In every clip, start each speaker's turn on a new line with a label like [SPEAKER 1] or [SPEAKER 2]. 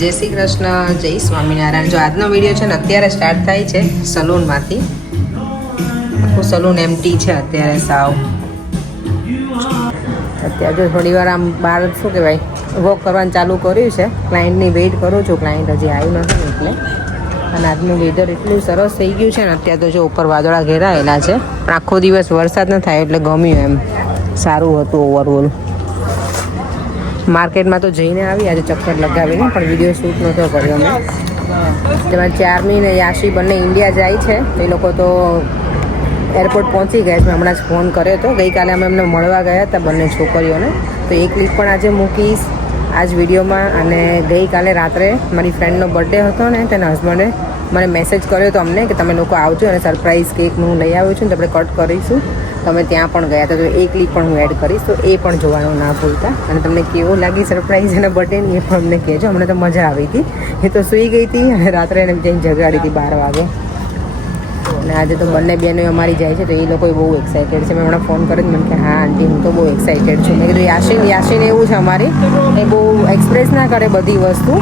[SPEAKER 1] જય શ્રી કૃષ્ણ, જય સ્વામિનારાયણ. જો આજનો વીડિયો છે ને, અત્યારે સ્ટાર્ટ થાય છે સલૂનમાંથી. આખું સલૂન એમટી છે અત્યારે સાવ. અત્યારે જો થોડી વાર આમ બહાર શું કહેવાય વોક કરવાનું ચાલુ કર્યું છે. ક્લાયન્ટની વેઇટ કરું છું. ક્લાયન્ટ હજી આવ્યું નથી, એટલે. અને આજનું વેધર એટલું સરસ થઈ ગયું છે ને, અત્યારે તો જો ઉપર વાદળા ઘેરાયેલા છે. આખો દિવસ વરસાદ ન થાય, એટલે ગમ્યું એમ. સારું હતું ઓવરઓલ માર્કેટમાં તો જઈને આવી, આજે ચક્કર લગાવીને, પણ વીડિયો શૂટ નહોતો કર્યો મેં. તેમાં ચારમી ને યાશી બંને ઇન્ડિયા જાય છે. એ લોકો તો એરપોર્ટ પહોંચી ગયા છે. મેં હમણાં જ ફોન કર્યો હતો ગઈકાલે અમે એમને મળવા ગયા હતા બંને છોકરીઓને. તો એ ક્લિપ પણ આજે મૂકીશ આજ વિડીયોમાં અને ગઈકાલે રાત્રે મારી ફ્રેન્ડનો બર્થડે હતો ને, તેના હસબન્ડે મને મેસેજ કર્યો હતો અમને કે તમે લોકો આવજો અને સરપ્રાઈઝ કેક હું લઈ આવ્યો છું ને આપણે કટ કરીશું. તમે ત્યાં પણ ગયા હતા, તો એ ક્લિપ પણ હું એડ કરીશ, તો એ પણ જોવાનું ના ભૂલતા. અને તમને કેવો લાગી સરપ્રાઈઝ અને બટેન એ પણ અમને કહેજો, અમને તો મજા આવી હતી. એ તો સૂઈ ગઈ હતી, અને રાત્રે એને જઈને જગાડી હતી બાર વાગે. અને આજે તો બંને બહેનો અમારી જાય છે, તો એ લોકો બહુ એક્સાઇટેડ છે. મેં હમણાં ફોન કર્યો મને કે, હા આંટી હું તો બહુ એક્સાઇટેડ છું. મેં કીધું યાશીન યાશીન એવું છે અમારી. એ બહુ એક્સપ્રેસ ના કરે બધી વસ્તુ.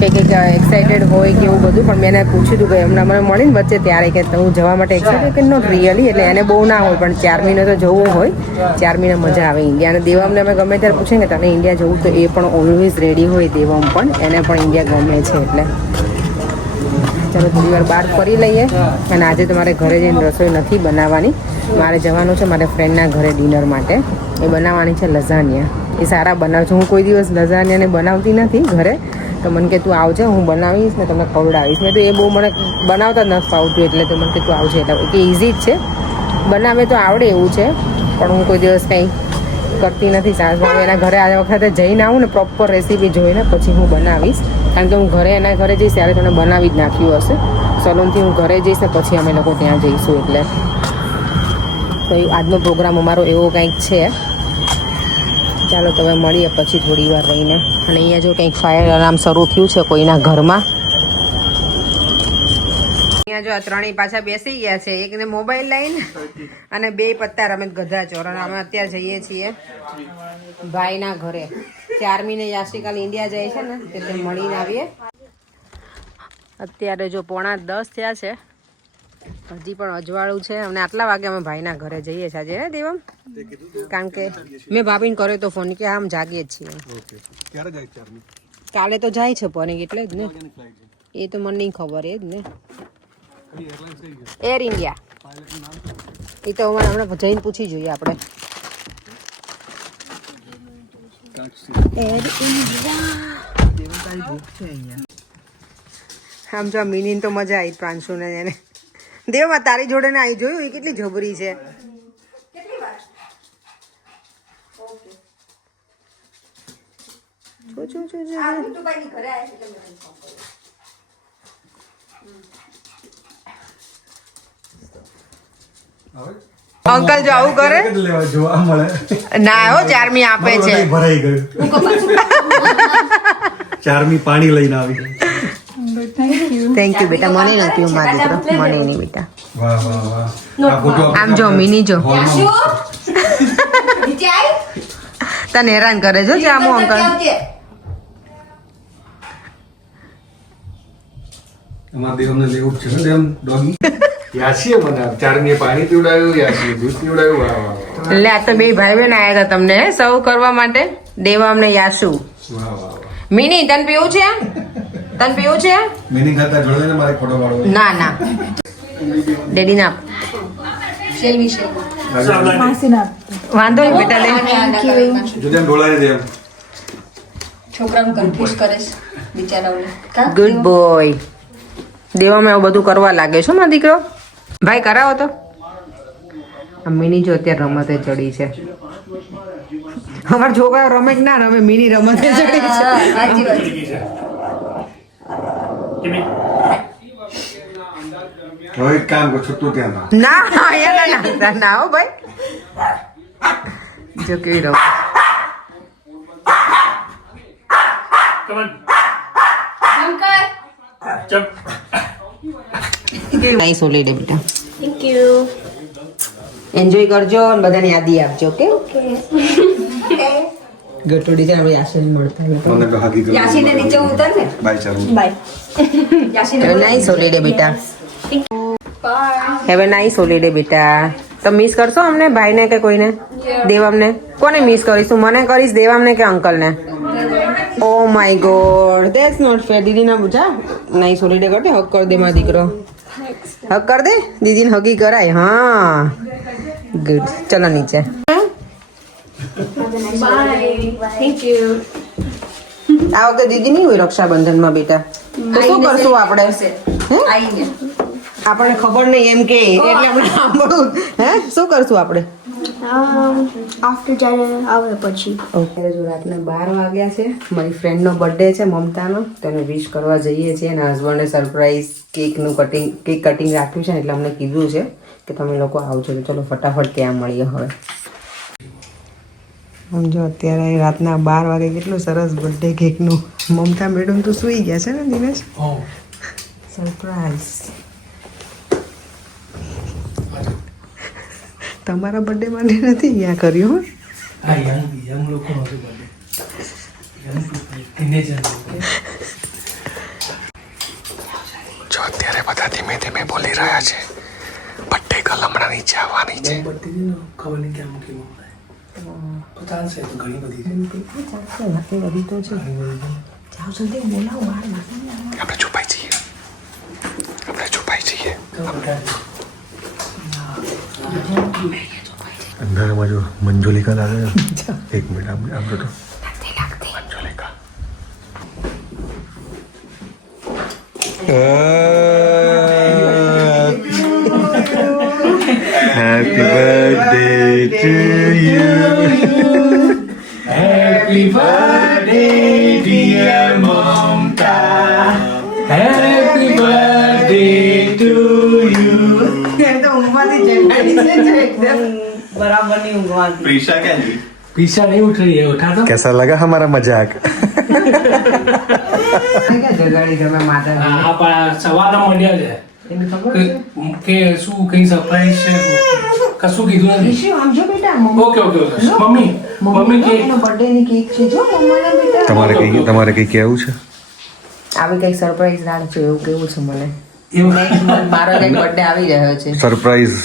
[SPEAKER 1] કે કંઈક એક્સાઇટેડ હોય કે એવું બધું, પણ મેં એને પૂછ્યું હતું કે એમના મને મળીને વચ્ચે ત્યારે કે હું જવા માટે એક્સાઇટેડ કે નોટ રિયલી એટલે એને બહુ ના હોય, પણ ચાર મહિને તો જવું હોય. ચાર મહિને મજા આવે ઇન્ડિયા અને દેવમને અમે ગમે ત્યારે પૂછીએ કે તને ઇન્ડિયા જવું તો એ પણ ઓલવેઝ રેડી હોય દેવમ પણ, એને પણ ઇન્ડિયા ગમે છે એટલે. ચાલો થોડી વાર બહાર ફરી લઈએ અને આજે તો મારે ઘરે જઈને રસોઈ નથી બનાવવાની. મારે જવાનું છે મારે ફ્રેન્ડના ઘરે ડિનર માટે. એ બનાવવાની છે લઝાનિયા. એ સારા બનાવ છું. હું કોઈ દિવસ લઝાનિયાને બનાવતી નથી ઘરે. તો મને કે, તું આવજે, હું બનાવીશ ને તમને ખવડાવીશ. મેં તો એ બહુ મને બનાવતા જ નથી ફાવતું એટલે તો મને કે, તું આવજે. એટલે કે ઇઝી જ છે. બનાવે તો આવડે એવું છે, પણ હું કોઈ દિવસ કંઈ કરતી નથી. સાસ એના ઘરે આ વખતે જઈને આવું ને પ્રોપર રેસીપી જોઈને પછી હું બનાવીશ. કારણ કે હું ઘરે, એના ઘરે જઈશ ત્યારે તમને બનાવી જ નાખ્યું હશે. સલૂનથી હું ઘરે જઈશ ને પછી અમે લોકો ત્યાં જઈશું એટલે. તો આજનો પ્રોગ્રામ અમારો એવો કંઈક છે. ચાલો તમે મળીએ પછી થોડી વાર રહીને. અને અહીંયા જો કંઈક ફાયર અલાર્મ શરૂ થયું છે કોઈના ઘરમાં. અહીંયા જો આ ત્રણેય પાછા બેસી ગયા છે. એકને મોબાઈલ લઈને અને બે પત્તા રમે ગધા ચોર. અમે અત્યારે જઈએ છીએ ભાઈના ઘરે. ચારમીને યાશિકાલ ઇન્ડિયા જાય છે ને તે મળીને આવીએ. અત્યારે જો પોણા દસ થયા છે. હજી પણ અજવાળું છે. અને આટલા વાગે અમે ભાઈના ઘરે જઈએ છીએ આજે હે દેવમ? કારણ કે મેં ભાભીને કર્યો તો ફોન કે આમ જાગીએ છીએ. કાલે તો જાય છે પણ એટલે જ ને. એ તો મને નહીં ખબર એ જ ને. એર ઇન્ડિયા એ તો અમારે હમણાં જઈને પૂછી જોઈએ આપણે. એર આમ જો મિની તો મજા આવી પ્રાંશુ ને એને. દેવમાં તારી જોડે ને આવી જોયું? એ કેટલી જબરી છે. જો, જો, જો, જો, જો. અંકલ જો આવું કરે? ના હો ચારમી આપે છે.
[SPEAKER 2] ભરાઈ ગયું. ચારમી પાણી લઈને આવી
[SPEAKER 1] થેન્ક યુ બેટા. મને નથી હું મારી દીકરો મને નહીં બેટા. આમ જો મિની જો. તને હેરાન કરે જો જામો અંકલ
[SPEAKER 2] અમારા દેવમને લેવું છે ને દેવ ડોગી. યાસીએ મને. ચારમીએ પાણી પીવડાવ્યું યાસીએ દૂધ પીવડાવ્યું. વાહ વાહ વાહ.
[SPEAKER 1] એટલે આ તો બે ભાઈ બહેન આવ્યા હતા તમને સર્વ કરવા માટે. દેવા અમને યાસુ
[SPEAKER 2] વાહ વાહ વાહ.
[SPEAKER 1] મિની તને પીવું છે? તને પીવું છે?
[SPEAKER 2] મિની ખાતા જોડે ને મારે ખોટો વાળો
[SPEAKER 1] ના ના. ડેડી ના. વાંધો નહીં બેટા લે.
[SPEAKER 2] જો તેમ ઢોળાય દે
[SPEAKER 3] છોકરાનું કન્ફ્યુઝ કરેશ બિચારાઓને.
[SPEAKER 1] ગુડ બોય દેવામાં એવું બધું કરવા લાગે છો મારો દીકરો? ભાઈ કરાવો તો. મિની જો અત્યારે રમતે ચડી છે. અમારા છોકરા રમે કે ના રમે મિની રમતે ચડી છે.
[SPEAKER 3] સાચી વાત
[SPEAKER 2] હવે એક કામ કર છૂટું ત્યાં ના
[SPEAKER 1] ના અહીંયા ના નાખતા ના હો ભાઈ જો કેવી રમ નાઈસ ઓલી ડે બેટા
[SPEAKER 3] થેન્ક યુ
[SPEAKER 1] એન્જોય કરજો અને બધાને યાદી આપજો ઓકે ગટોડી છે હવે યાસીન મળતા
[SPEAKER 2] મને ભાગી ગયો.
[SPEAKER 3] યાસીન ને નીચે ઉતર ને
[SPEAKER 2] બાય ચાલો.
[SPEAKER 3] Bye. Yasin
[SPEAKER 1] have nice holiday બેટા. હેવ નાઈસ હોલિડે બેટા. તો મિસ કરશો અમને ભાઈને કે કોઈને? દેવમને? કોને મિસ કરીશું? મને કરીશ દેવમને કે અંકલને? ઓ my god that's not fair દીદીના બુજા નાઇસ હોલિડે કરતે હક કર દે મારો દીકરો. હક કર દે? દીદીને હગી કરાય હા. ગુડ ચલો નીચે.
[SPEAKER 3] થેન્ક યુ
[SPEAKER 1] આ વખતે દીદી નહીં હોય રક્ષાબંધનમાં બેટા? તો શું કરશું આપણે? હે? આપણને ખબર નહીં એમ કે એટલે આપણે સાંભળું હે? શું કરશું આપણે?
[SPEAKER 4] આફ્ટર જ્યારે આવે પછી.
[SPEAKER 1] અત્યારે જો રાતના બાર વાગ્યા છે મારી ફ્રેન્ડનો બર્થડે છે મમતાનો. તેને વિશ કરવા જઈએ છીએ અને હસબન્ડે સરપ્રાઈઝ કેકનું કટિંગ કેક કટિંગ રાખ્યું છે એટલે અમને કીધું છે કે તમે લોકો આવજો. તો ચલો ફટાફટ ત્યાં મળીએ હવે. સમજો અત્યારે રાતના બાર વાગે કેટલું સરસ બર્થડે કેકનું મમતા મેડમ તો સૂઈ ગયા છે ને દિનેશ? સરપ્રાઈઝ તમારા બર્થડે માટે નથી અહીંયા કર્યું
[SPEAKER 2] જો અત્યારે બધા ધીમે ધીમે બોલી રહ્યા છે બર્થડે ગર્લ હમણાં નીચે આવવાની છે.
[SPEAKER 5] ખબર નહીં ક્યાં મૂકી છે તો ઘણી બધી છે ઘણી બધી છે
[SPEAKER 2] આપણે છુપાઈ જઈએ આપણે છુપાઈ જઈએ
[SPEAKER 5] તો બધા
[SPEAKER 2] અંધારામાં જો મંજોલિકા લાગે એક મિનિટ આપણે આમ તો મંજોલિકા Happy birthday to you.
[SPEAKER 5] Happy birthday dear Mamta happy birthday to you
[SPEAKER 6] Preesha क्या जी
[SPEAKER 5] પીછા નહીં ઉઠ રહી है उठा तो
[SPEAKER 2] कैसा लगा हमारा मजाक
[SPEAKER 5] હા આ પણ સવારના મળ્યા છે કે- કે શું કઈ સરપ્રાઈઝ છે કશું કીધું નથી okay okay okay. Mummy mummy કે
[SPEAKER 2] તમારે કઈ તમારે કઈ કેવું છે?
[SPEAKER 1] આવી કઈ સરપ્રાઈઝ રાખજો એવું કેવું છે મને? મારો બર્થડે આવી રહ્યો છે.
[SPEAKER 2] સરપ્રાઈઝ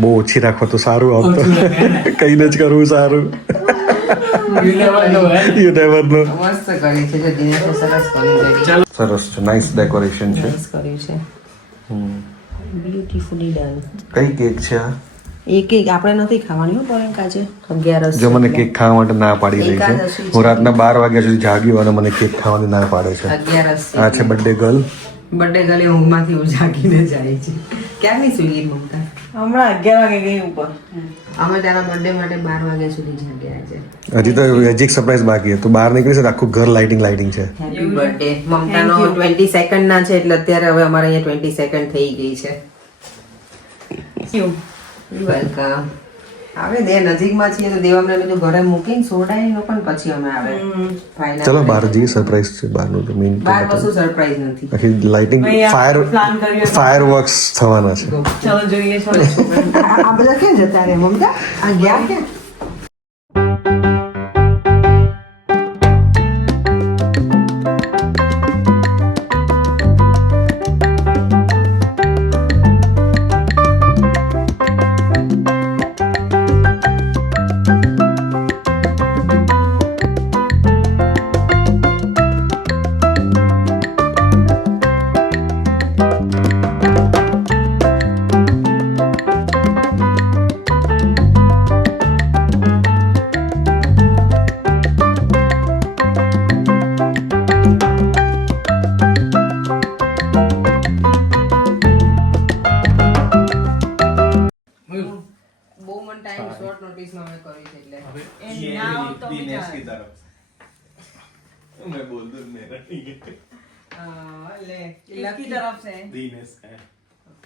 [SPEAKER 2] બહુ ઓછી રાખો તો સારું આવતો
[SPEAKER 5] ને.
[SPEAKER 2] કઈને જ કરવું સારું? યુ નેવર નો
[SPEAKER 1] મસ્ત કરી છે જો દિનેશે સરસ
[SPEAKER 2] સરસ છે નાઇસ ડેકોરેશન છે.
[SPEAKER 1] સરસ કર્યું છે. બ્યુટીફુલી ડન
[SPEAKER 2] કઈ કેક છે આ?
[SPEAKER 1] એક એક આપણે નથી ખાવાની પણ કાજે અગિયારસ
[SPEAKER 2] જો મને કેક ખાવા માટે ના પાડી રહી છે. હું રાતના બાર વાગ્યા સુધી જાગ્યો અને મને કેક ખાવાની ના પાડે છે.
[SPEAKER 1] અગિયારસ
[SPEAKER 2] આ છે બર્થડે ગર્લ
[SPEAKER 1] બર્થડે ગલે ઊંઘમાંથી જાગીને જાય છે. ક્યારની સુઈ ગઈ મમતા
[SPEAKER 7] હમણાં અગિયાર વાગે ગઈ ઉપર.
[SPEAKER 1] અમે તારા બર્થડે માટે બાર વાગ્યા સુધી જાગ્યા છે
[SPEAKER 2] હજી તો હજી એક સરપ્રાઈઝ બાકી છે. તો બહાર નીકળી છે તો આખું ઘર લાઇટિંગ લાઇટિંગ છે.
[SPEAKER 1] હેપી બર્થડે મમતાનો ટ્વેન્ટી સેકન્ડ ના છે એટલે અત્યારે હવે અમારે અહીંયા ટ્વેન્ટી સેકન્ડ થઈ ગઈ છે. વેલકમ આવે દે નજીકમાં છીએ તો દેવામને બધું ઘરે મૂકીને સોડાઈ નો પણ પછી અમે આવે.
[SPEAKER 2] ચલો બહાર જઈએ સરપ્રાઈઝ છે બહારનું તો મેઇન
[SPEAKER 1] બહાર કશું સરપ્રાઈઝ નથી?
[SPEAKER 2] આખી લાઇટિંગ ફાયર ફાયર વર્ક્સ થવાના છે.
[SPEAKER 7] ચલો જોઈએ ચાલો.
[SPEAKER 1] આ બધા ક્યાં જતા રે મમતા? આ ગયા ક્યાં?
[SPEAKER 6] मेरा ठीक है
[SPEAKER 1] લે
[SPEAKER 7] इसकी तरफ से
[SPEAKER 6] दिनेश है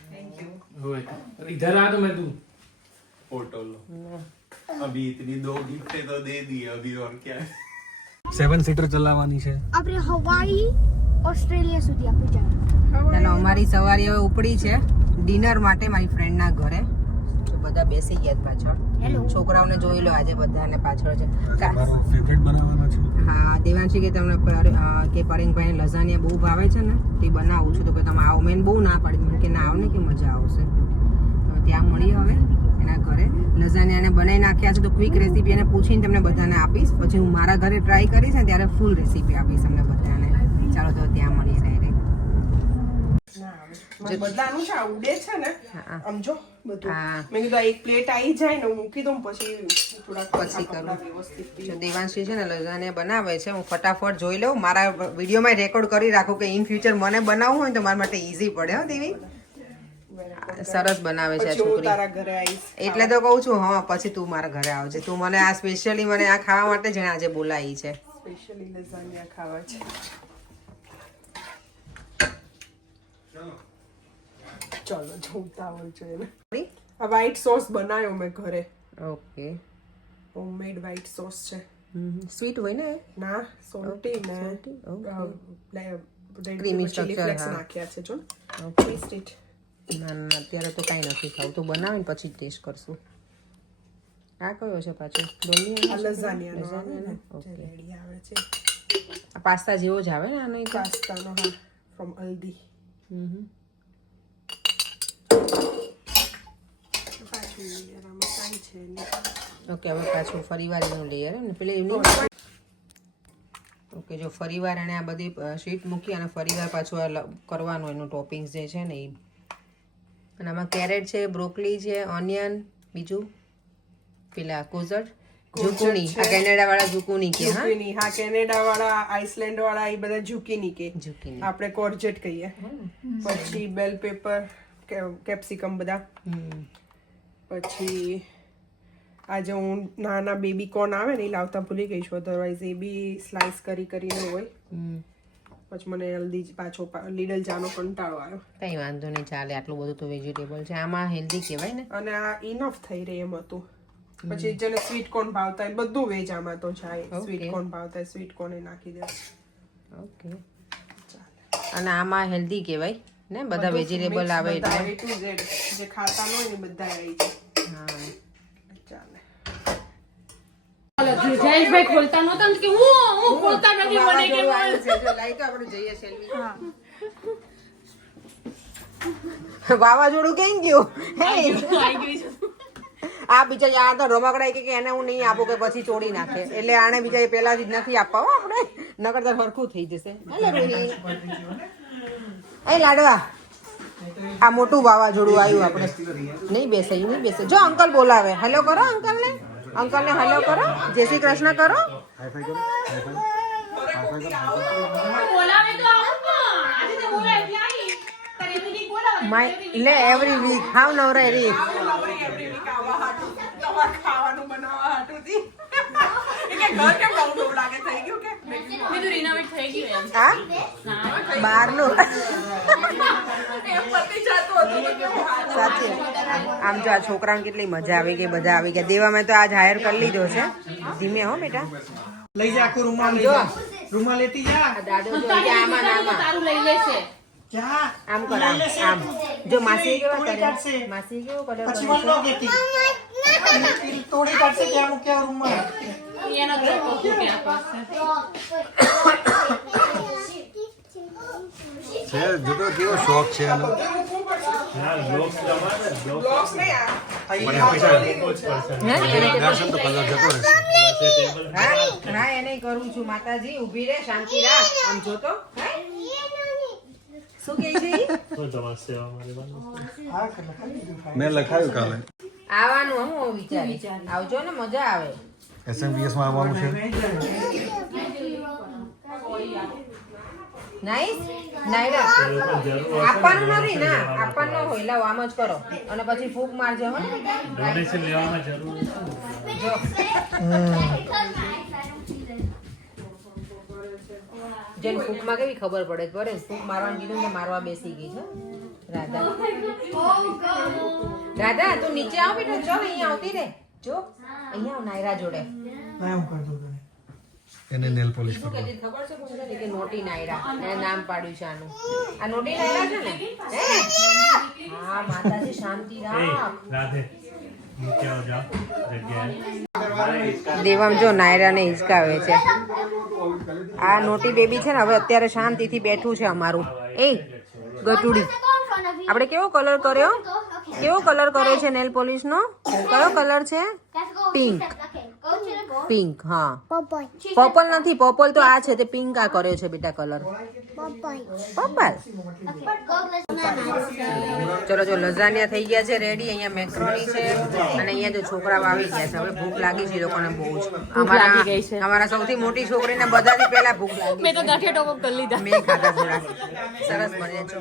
[SPEAKER 7] थैंक यू
[SPEAKER 5] ओए, इधर आ तो मैं तू
[SPEAKER 6] फोटो लो अभी इतनी दो गिफ्ट तो दे दी अभी और क्या है
[SPEAKER 2] સેવન સીટર ચલાવવાની છે
[SPEAKER 4] આપણે હવાઈ ઓસ્ટ્રેલિયા સુધી આપણે જવાનું
[SPEAKER 1] ચાલો અમારી સવારી હવે ઉપડી છે ડિનર માટે મારી ફ્રેન્ડના ઘરે તો બધા બેસી ગયા પાછળ. છોકરાઓને જોઈ લો આજે બધાને પાછળ છે. કા-
[SPEAKER 2] મારો ફેવરેટ બનાવવાનો છે.
[SPEAKER 1] હા દેવાંશી કે તમને કે પરેંગભાઈ લઝાનિયા બહુ ભાવે છે ને તે બનાવું છું તો કે તમે આવો. મેં બહુ ના પાડી મને કે ના આવો ને કે મજા આવશે. તો ત્યાં મળીએ હવે એના ઘરે. લઝાનિયાને બનાવી નાખ્યા છે તો ક્વિક રેસીપી એને પૂછીને તમને બધાને આપીશ. પછી હું મારા ઘરે ટ્રાય કરીશ ને ત્યારે ફૂલ રેસીપી આપીશ તમને બધાને. ચાલો તો ત્યાં મળીએ ડાયરેક્ટ
[SPEAKER 8] બદલાનું છે આ ઉડે છે ને.
[SPEAKER 1] સમજો
[SPEAKER 8] આમ જો. બધું.
[SPEAKER 1] હા.
[SPEAKER 8] મેં કીધું એક પ્લેટ આવી જાય ને હું મૂકી દઉં પછી થોડાક
[SPEAKER 1] પછી કરું. જો દેવાંશી છે ને લઝાનિયા બનાવે છે હું ફટાફટ જોઈ લઉં. મારા વિડીયોમાં રેકોર્ડ કરી રાખું કે ઇન ફ્યુચર મને બનાવવું હોય તો મારા માટે ઈઝી પડે હો દેવી? સરસ બનાવે છે છોકરી. એટલે તો કહું છું હા પછી તું મારા ઘરે આવજે. તું મને આ સ્પેશિયલી મને આ ખાવા માટે જ આજે બોલાવી છે.
[SPEAKER 8] સ્પેશિયલી લઝાનિયા ખાવા છે. ચલો જોતા હોય છે એને. આ વ્હાઈટ સોસ બનાવ્યો મેં ઘરે.
[SPEAKER 1] ઓકે
[SPEAKER 8] હોમમેડ વ્હાઈટ સોસ છે.
[SPEAKER 1] સ્વીટ હોય ને
[SPEAKER 8] ના સોલ્ટી ને ક્રીમી
[SPEAKER 1] સ્ટ્રક્ચર
[SPEAKER 8] નાખ્યા છે જો. ટેસ્ટ
[SPEAKER 1] ના ના અત્યારે તો કાંઈ નથી ખાવું. તું બનાવીને પછી ટેસ્ટ કરશું. આ કયો છે પાછો.
[SPEAKER 8] રેડી આવે છે.
[SPEAKER 1] આ પાસ્તા જેવો જ આવે ને આનો
[SPEAKER 8] પાસ્તાનો હા ફ્રોમ હલ્દી પાછું યાર આમાં કાંઈ છે નહીં
[SPEAKER 1] ઓકે હવે પાછું ફરીવાર એનું લેયર ને. પેલે એની ઓકે જો ફરીવાર એને આ બધી શીટ મૂકી અને ફરીવાર પાછું આ કરવાનું એનું ટોપિંગ્સ જે છે ને એ અને આમાં કેરેટ છે બ્રોકલી છે ઓનિયન બીજું? પેલા કોઝટ ઝુકુની. આ કેનેડા વાળા ઝુકુની કે હા?
[SPEAKER 8] હા કેનેડા વાળા આઇસલેન્ડ વાળા એ બધા ઝુકીની કે.
[SPEAKER 1] ઝુકીની.
[SPEAKER 8] આપણે કોર્જેટ કહીએ. પછી બેલ પેપર. કેપ્સિકમ બધા. પછી આજે હું નાના બેબી કોર્ન આવે ને એ લાવતા ભૂલી ગઈ છું અધરવાઇઝ એ બી સ્લાઇસ કરી કરીને હોય. પછી મને હેલ્ધી પાછો લીડલ જાનો કંટાળો આવ્યો.
[SPEAKER 1] કઈ વાંધો નહીં ચાલે આટલું બધું તો વેજીટેબલ છે. આમાં હેલ્ધી કહેવાય ને?
[SPEAKER 8] અને આ ઇનફ થઈ રહી એમ હતું. પછી જેને સ્વીટ કોર્ન ભાવતા હોય બધું વેજ આમાં તો જાય. સ્વીટ કોર્ન ભાવતા હોય સ્વીટ કોર્ન એ નાખી દે.
[SPEAKER 1] ઓકે અને આમાં હેલ્ધી કહેવાય? ને બધા વેજીટેબલ આવે એટલે.
[SPEAKER 8] એ ટુ ઝેડ જે ખાતા ન હોય ને બધા આવી જાય.
[SPEAKER 1] હા
[SPEAKER 8] ચાલે
[SPEAKER 9] જયેશભાઈ ખોલતા નહોતા કે હું હું ખોલતા નથી મને કે
[SPEAKER 1] વાવાઝોડું આપણે જઈએ કેમ ગયું? હે
[SPEAKER 9] આવી ગયું
[SPEAKER 1] આ બીજા આ તો રમકડા કે કે એને હું નહીં આપું કે પછી ચોરી નાખે. એટલે આને બીજા એ પહેલાથી જ નથી આપવા હો આપણે. નકર તો સરખું થઈ જશે. એ લાડવા. આ મોટું વાવાઝોડું આવ્યું આપણે. નહીં બેસે નહીં બેસે. જો અંકલ બોલાવે. હેલો કરો અંકલને. અંકલને હેલો કરો. જય શ્રી કૃષ્ણ કરો. માય લે એવરી વીક હાવ નવરા રી
[SPEAKER 8] તમારે ખાવાનું બનાવવા કે ઘર કેમ લાગે થઈ ગયું કે?
[SPEAKER 1] બહારનું સાચી. આમ જો આ છોકરાઓને કેટલી મજા આવી ગઈ બધા આવી ગયા. દેવામાં તો આજ હાયર કરી લીધો છે. ધીમે હો બેટા.
[SPEAKER 10] લઈ જા આખો રૂમાલ લઈ જા રૂમાલ લેતી જા.
[SPEAKER 1] દાદો જો આમાં ને આમાં
[SPEAKER 9] તારું લઈ લેશે.
[SPEAKER 1] આમ કર આમ આમ. જો માસી કેવા કરે? માસી કેવો કરે?
[SPEAKER 10] પછી મને ન દેતી તોડી કાઢશે ત્યાં મૂક્યા રૂમાલ.
[SPEAKER 2] છે જોતો કેવો શોખ છે એનો
[SPEAKER 8] બ્લોક્સ નહીં આ
[SPEAKER 1] હે
[SPEAKER 2] દર્શન તો કલર જતો રહેશે
[SPEAKER 1] હા એને કરું છું માતાજી ઊભી રહે શાંતિ રાખ આમ જોતો? શું કહે છે
[SPEAKER 2] મેં લખાયું કાલે
[SPEAKER 1] આવવાનું હું વિચાર. આવજો ને મજા આવે.
[SPEAKER 2] એસએમબીએસમાં આવવાનું છે.
[SPEAKER 1] નાઈસ નાઈરા આપવાનું નથી ના આપવાનું ન હોય લાવો આમ જ કરો. અને પછી ફૂક મારજો હો ને. જો. જેને ફૂકમાં કેવી ખબર પડે પડે ફૂક મારવાનું કીધું ને મારવા બેસી ગઈ છે. રાધા. રાધા તું નીચે આવ બેટા ચલ અહીંયા આવતી રે જો અહીંયા નાયરા જોડે.
[SPEAKER 10] ના તને
[SPEAKER 2] એને નેલ પોલિશ
[SPEAKER 1] કરો ખબર છે? પૂછતી કે નોટી નાયરા? એને નામ પાડ્યું છે આનું. આ નોટી નાયરા છે ને? હે? હા માતાજી શાંતિ રાખ. દેવામ જો નાયરાને હિસકાવે છે. આ નોટી બેબી છે ને હવે અત્યારે શાંતિથી બેઠું છે અમારું. એ ગટુડી આપણે કેવો કલર કર્યો? કેવો કલર કર્યો છે નેલ પોલિશ નો કયો કલર છે? પિંક પિંક હા. પર્પલ નથી પર્પલ તો આ છે તે પિંક આ કર્યો છે બેટા કલર. પર્પલ ચલો જો લઝાનિયા થઈ ગયા છે રેડી અહીંયા મેક્રોની છે અને અહીંયા જો છોકરાઓ આવી ગયા છે. હવે ભૂખ લાગી છે એ લોકોને બહુ જ. અમારા અમારા સૌથી મોટી છોકરીને બધાથી પહેલા ભૂખ લાગી મેં તો ગાંઠિયા ટોપ કરી લીધા. મેં ખાધા થોડા સરસ બને છે.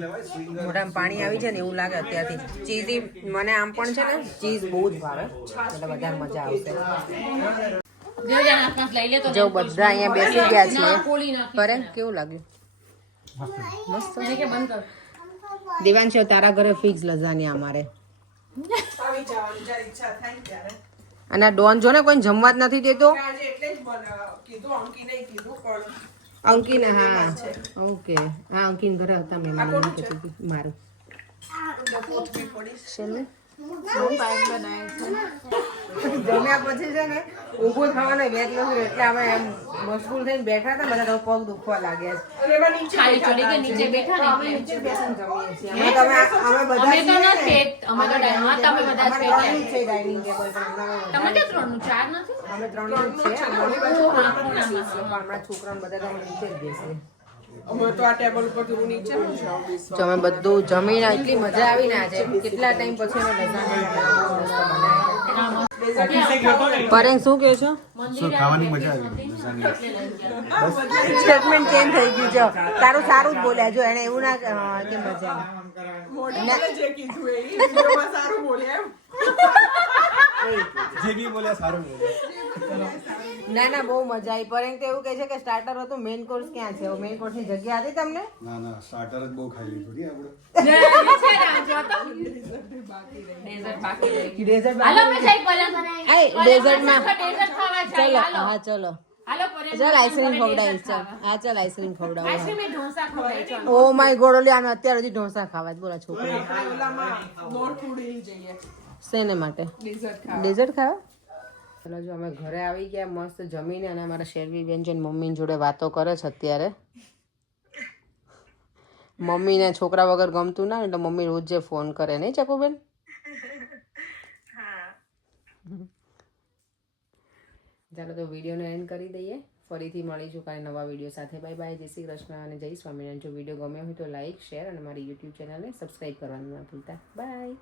[SPEAKER 1] મોઢામાં પાણી આવી છે ને એવું લાગે અત્યારથી. ચીઝી મને આમ પણ છે ને ચીઝ બહુ જ ભાવે. એટલે વધારે મજા આવશે. જો બધા અહીંયા બેસી ગયા છે. કરે કેવું લાગ્યું? મસ્ત. દેવાંશો તારા ઘરે ફિક્સ લઝાની અમારે
[SPEAKER 8] આવી જવાની જ્યારે ઈચ્છા થાય ને ત્યારે
[SPEAKER 1] અને આ ડોન જો ને કોઈ જમવા જ નથી દેતો?
[SPEAKER 8] આજે એટલે જ બના- કીધું અંકી નહીં કીધું પણ
[SPEAKER 1] અંકિને હા ઓકે હા અંકિન ઘરે હતા મેં મને જમ્યા પછી છે ને ઊભું થવાનો વેત નથી એટલે અમે એમ મશગુલ થઈને બેઠા હતા બધા તો પગ દુખવા લાગ્યા છે.
[SPEAKER 8] અને નીચે
[SPEAKER 9] નીચે બેઠા ને
[SPEAKER 1] અમે નીચે બેસીને જમીએ છીએ. અમે તો અમે અમે બધા
[SPEAKER 9] અમે તો ના પેટ. અમે તો ડાઇ- તમે બધા પેટ
[SPEAKER 1] છે dining table,
[SPEAKER 9] તમે કે ત્રણનું ચાર નથી?
[SPEAKER 1] અમે ત્રણનું જ છે. પણ બધા તો નીચે જ બેસીએ.
[SPEAKER 8] અમે તો જ.
[SPEAKER 1] જો અમે બધું જમીને એટલી મજા આવી ના છે. કેટલા ટાઈમ પછી અમે શું કહો છો?
[SPEAKER 6] ખાવાની મજા આવી
[SPEAKER 1] સ્ટેટમેન્ટ ચેન્જ થઈ ગયું છે તારું સારું જ બોલ્યા જો. એને એવું ના કે મજા
[SPEAKER 8] જે કીધું એ. સારું બોલ્યા
[SPEAKER 6] જે બી બોલ્યા સારું બોલ્યા
[SPEAKER 1] ના ના બહુ મજા આવી. પરેંગ તો એવું કહે છે કે સ્ટાર્ટર હતું મેઇન કોર્સ ક્યાં છે? મેઇન કોર્સની જગ્યા હતી તમને?
[SPEAKER 6] ના ના સ્ટાર્ટર જ બહુ ખાઈ લીધું રી આપણે.
[SPEAKER 9] ડેઝર્ટ બાકી રહી. ગયું.
[SPEAKER 1] ડેઝર્ટ
[SPEAKER 9] હાલો અમે જઈ પલંગ.
[SPEAKER 1] આય,
[SPEAKER 9] પલંગ
[SPEAKER 1] ડેઝર્ટમાં.
[SPEAKER 9] પાછળ ડેઝર્ટ ખાવા જાય.
[SPEAKER 1] ચલો હા ચલો. ચાલ આઈસ્ક્રીમ ખવડાવીશ ચાલ. હા ચાલ આઈસ્ક્રીમ ખવડાવું. ઓ માય ગોડ આને અત્યાર સુધી ઢોસા ખાવા જ બોલા છોકરા. શેને માટે?
[SPEAKER 8] ડેઝર્ટ ખાવા?
[SPEAKER 1] ચલો જો અમે ઘરે આવી ગયા મસ્ત જમીને અને અમારા શેરવી બેનજન મમ્મી જોડે વાતો કરે છે અત્યારે. મમ્મીને છોકરા વગર ગમતું ના એટલે મમ્મી રોજ જે ફોન કરે નહીં ચકુબેન? ચાલો તો વિડીયોને એન્ડ કરી દઈએ. ફરીથી મળીશું કાલે નવા વીડિયો સાથે. બાય બાય જય શ્રી કૃષ્ણ અને જય સ્વામિનારાયણ. જો વીડિયો ગમ્યો હોય તો લાઇક શેર અને મારી યુટ્યુબ ચેનલને સબસ્ક્રાઈબ કરવાનું ના ભૂલતા. બાય